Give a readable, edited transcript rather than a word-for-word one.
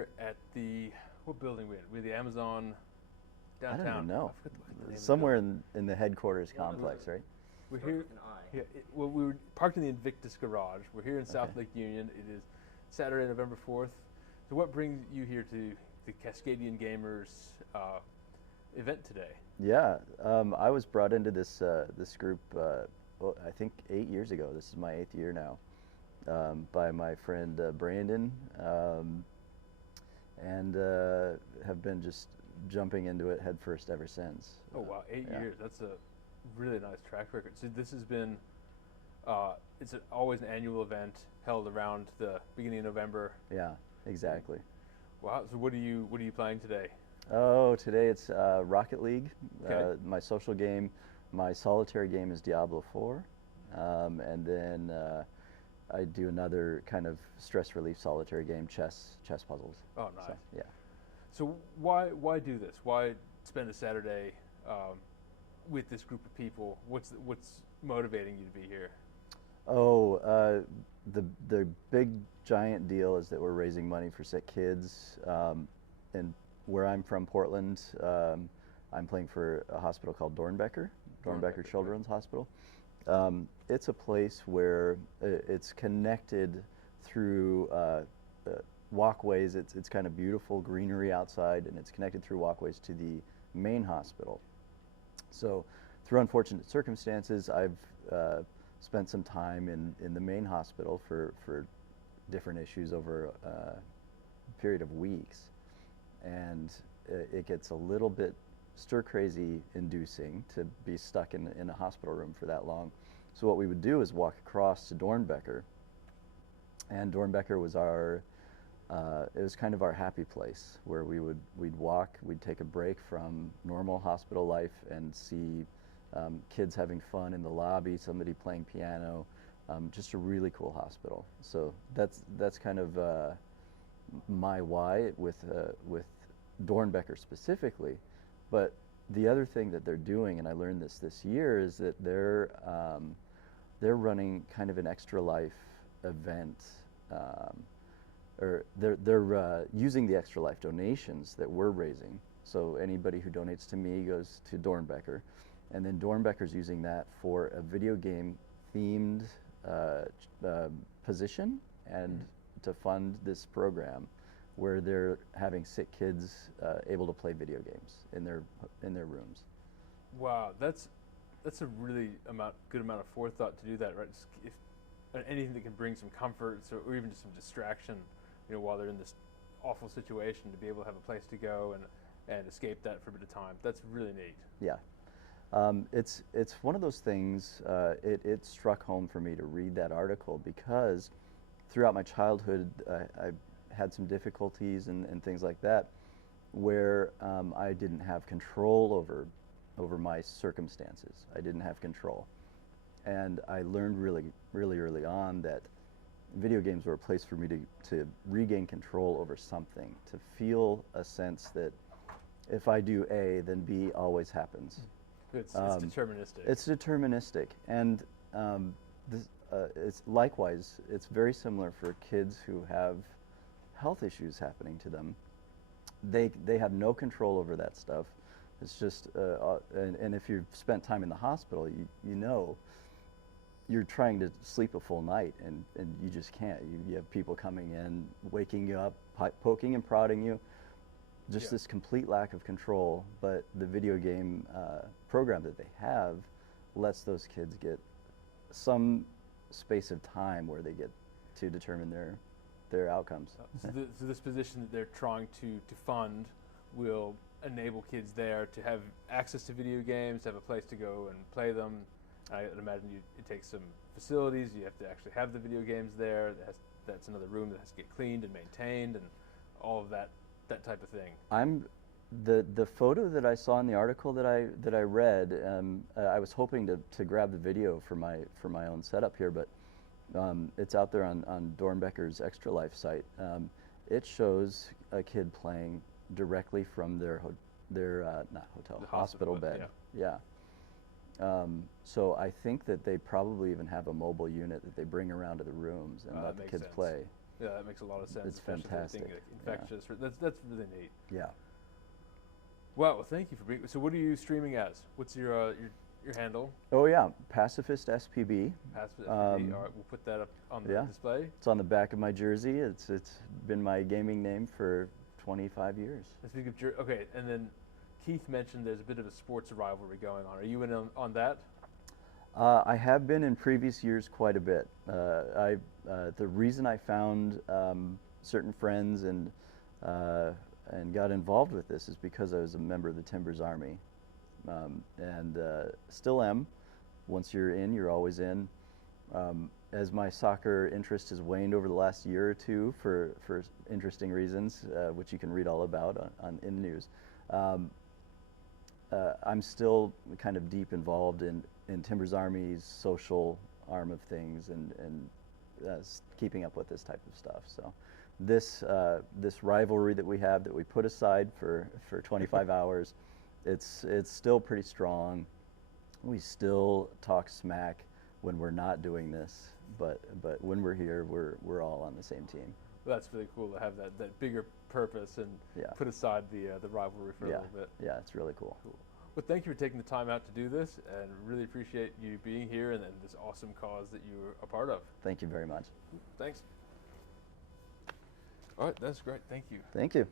here at what building we in? We're the Amazon I downtown. don't even know. I forget the name of the Somewhere building. in the headquarters complex, right? We're Starts here. with an I. Yeah, well, we were parked in the Invictus garage. We're here in South Okay. Lake Union. It is Saturday, November 4th. So what brings you here to the Cascadian Gamers event today? Yeah, I was brought into this group, I think 8 years ago. This is my 8th year now, by my friend Brandon, and have been just jumping into it headfirst ever since. Oh wow, 8 Yeah. years. That's a really nice track record. So this has been, it's always an annual event held around the beginning of November. Yeah, exactly. Wow. So what are you playing today? Oh, today it's Rocket League, Okay. my social game. My solitaire game is Diablo 4, and then I do another kind of stress relief solitaire game, chess puzzles. Oh, nice. So, yeah. So why do this? Why spend a Saturday with this group of people? What's motivating you to be here? Oh, the big giant deal is that we're raising money for sick kids, and where I'm from, Portland, I'm playing for a hospital called Doernbecher Children's Hospital. It's a place where it's connected through walkways. It's kind of beautiful greenery outside, and it's connected through walkways to the main hospital. So, through unfortunate circumstances, I've spent some time in the main hospital for different issues over a period of weeks, and it gets a little bit stir-crazy inducing to be stuck in a hospital room for that long. So what we would do is walk across to Doernbecher, and Doernbecher was it was kind of our happy place where we'd walk, we'd take a break from normal hospital life and see kids having fun in the lobby, somebody playing piano, just a really cool hospital. So that's kind of my why with Doernbecher specifically. But the other thing that they're doing, and I learned this year, is that they're running kind of an extra life event, or they're using the extra life donations that we're raising. So anybody who donates to me goes to Doernbecher, and then Doernbecher's using that for a video game themed position and to fund this program where they're having sick kids able to play video games in their rooms. Wow, that's a really good amount of forethought to do that, right? If anything that can bring some comfort, or even just some distraction, while they're in this awful situation, to be able to have a place to go and escape that for a bit of time. That's really neat. Yeah. It's one of those things, it struck home for me to read that article because throughout my childhood I had some difficulties and things like that where I didn't have control over my circumstances. I didn't have control. And I learned really, really early on that video games were a place for me to regain control over something, to feel a sense that if I do A, then B always happens. It's deterministic. It's deterministic, and it's likewise. It's very similar for kids who have health issues happening to them. They have no control over that stuff. It's just, and if you've spent time in the hospital, you know you're trying to sleep a full night, and you just can't. You have people coming in, waking you up, poking and prodding you. Just this complete lack of control, but the video game program that they have lets those kids get some space of time where they get to determine their outcomes. So this position that they're trying to fund will enable kids there to have access to video games, to have a place to go and play them. I would imagine it takes some facilities. You have to actually have the video games there. That's another room that has to get cleaned and maintained, and all of that type of thing. The photo that I saw in the article that I read. I was hoping to grab the video for my own setup here, but it's out there on Doernbecher's Extra Life site. It shows a kid playing directly from their hospital bed. Yeah. So I think that they probably even have a mobile unit that they bring around to the rooms and let the kids play. Yeah, that makes a lot of sense. It's especially fantastic. Like infectious. Yeah. That's really neat. Yeah. Wow. Well, thank you for being. So, what are you streaming as? What's your handle? Oh yeah, Pacifist SPB. Pacifist SPB. All right, we'll put that up on the display. It's on the back of my jersey. It's been my gaming name for 25 years. Okay, and then Keith mentioned there's a bit of a sports rivalry going on. Are you in on that? I have been in previous years quite a bit. The reason I found certain friends and got involved with this is because I was a member of the Timbers Army, and still am. Once you're in, you're always in. As my soccer interest has waned over the last year or two for interesting reasons, which you can read all about in the news, I'm still kind of deep involved in Timbers Army's social arm of things and keeping up with this type of stuff. So this rivalry that we have that we put aside for 25 hours, it's still pretty strong. We still talk smack when we're not doing this, but when we're here, we're all on the same team. Well, that's really cool to have that bigger purpose and put aside the rivalry for a little bit. Yeah, it's really cool. Well, thank you for taking the time out to do this, and really appreciate you being here and this awesome cause that you're a part of. Thank you very much. Thanks. All right, that's great. Thank you. Thank you.